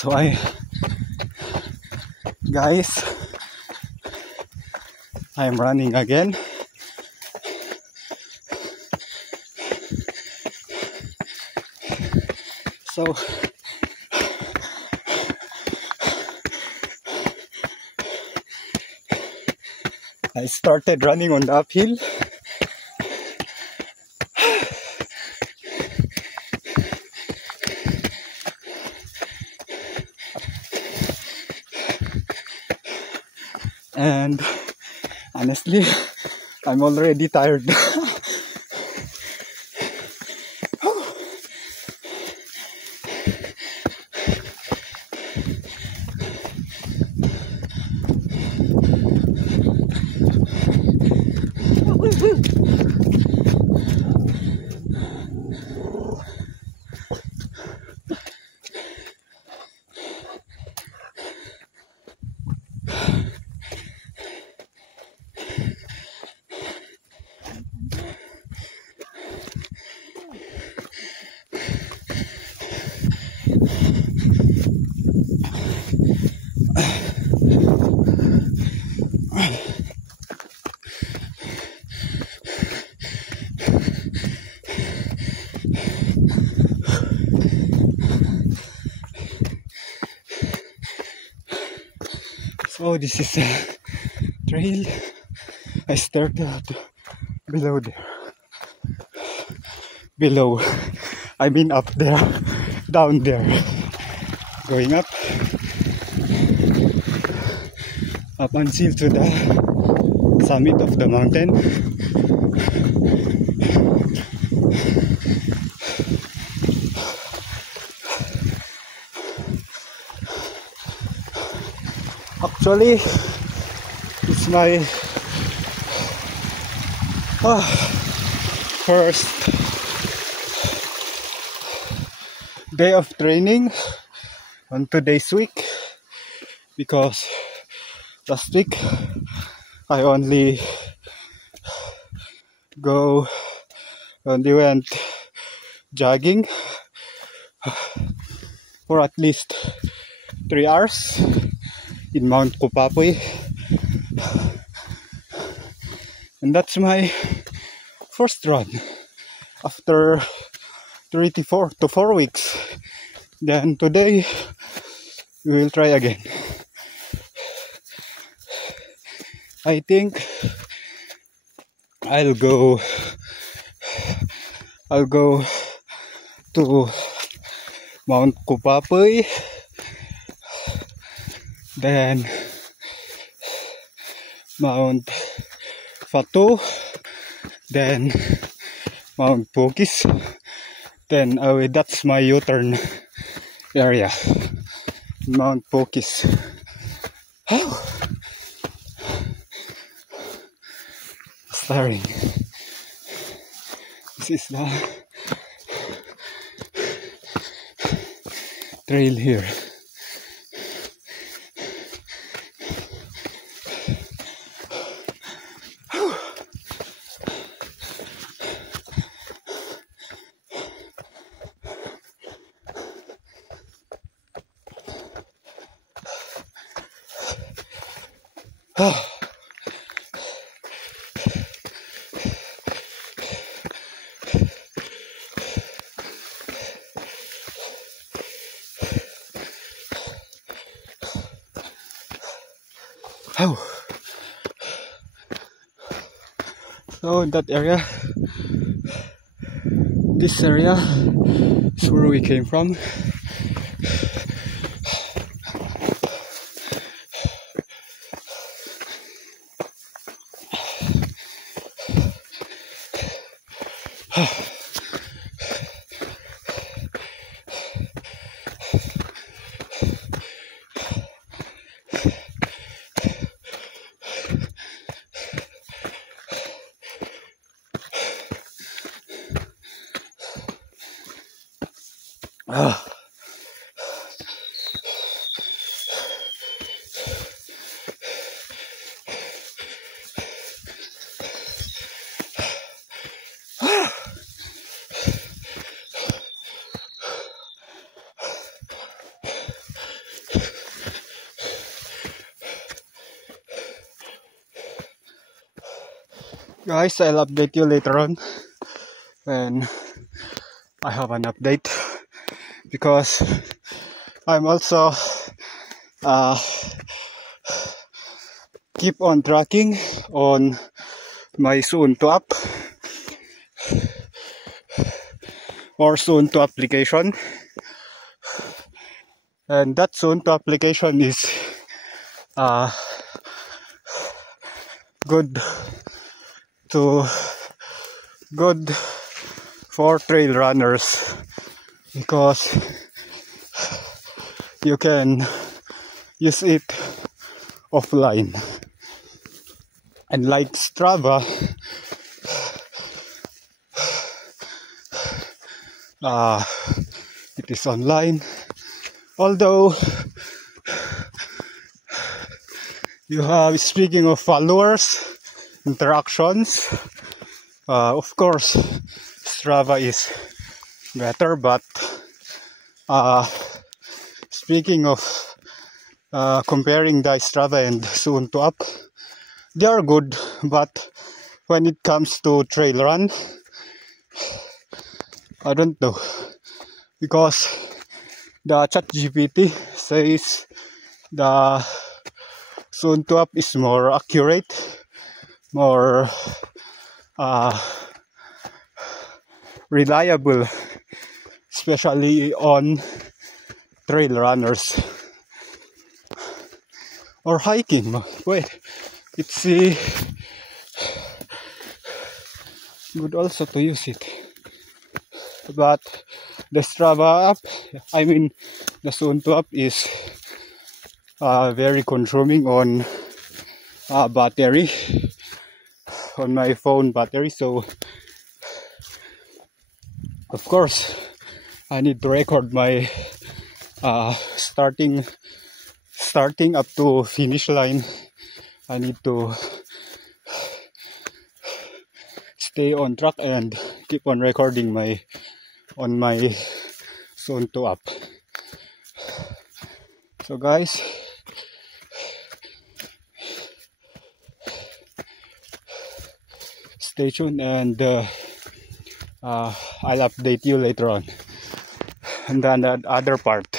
That's why, guys, I'm running again. So I started running on the uphill. And honestly, I'm already tired. So this is a trail. I started below there. Below. I mean up there. Down there. Going up. Up until to the summit of the mountain. Actually, it's my first day of training on today's week, because last week I only went jogging for at least 3 hours in Mount Kupapoy, and that's my first run after 3 to 4 weeks. Then today we will try again. I think I'll go to Mount Kupapoy, then Mount Fatu, then Mount Pokis, then that's my U-turn area, Mount Pokis. Staring. This is the trail here. So in that area, this area is where we came from. Guys, I'll update you later on when I have an update, because I'm also keep on tracking on my Suunto app or Suunto application, and that Suunto application is good for trail runners, because you can use it offline. And like Strava, it is online. Although you have, speaking of followers, interactions, of course Strava is better, but speaking of comparing the Strava and Suunto app, they are good, but when it comes to trail run, I don't know, because the ChatGPT says the Suunto app is more accurate, more reliable, especially on trail runners or hiking. Wait, it's good also to use it, but the Strava app, I mean the Suunto app, is very consuming on battery, on my phone battery. So of course I need to record my starting up to finish line. I need to stay on track and keep on recording on my Suunto app. So guys, stay tuned, and I'll update you later on. And then the other part.